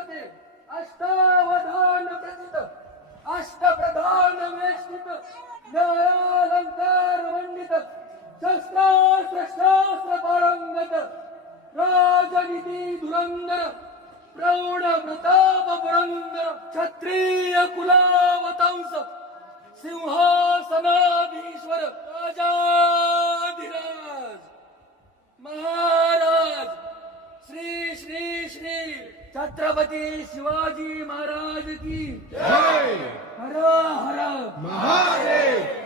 श्रीमते अष्टावधान प्रचित अष्टप्रधान वेष्टित न्यायालंकार मंडित शस्त्रास्त्र शास्त्र पारंगत राजनीती धुरंधर प्रौढ प्रताप पुरंदर क्षत्रिय कुलावतांस सिंहासनाधीश्वर राजाधिराज महाराज श्री श्री श्री छत्रपती शिवाजी महाराज की जय हर हर महादेव।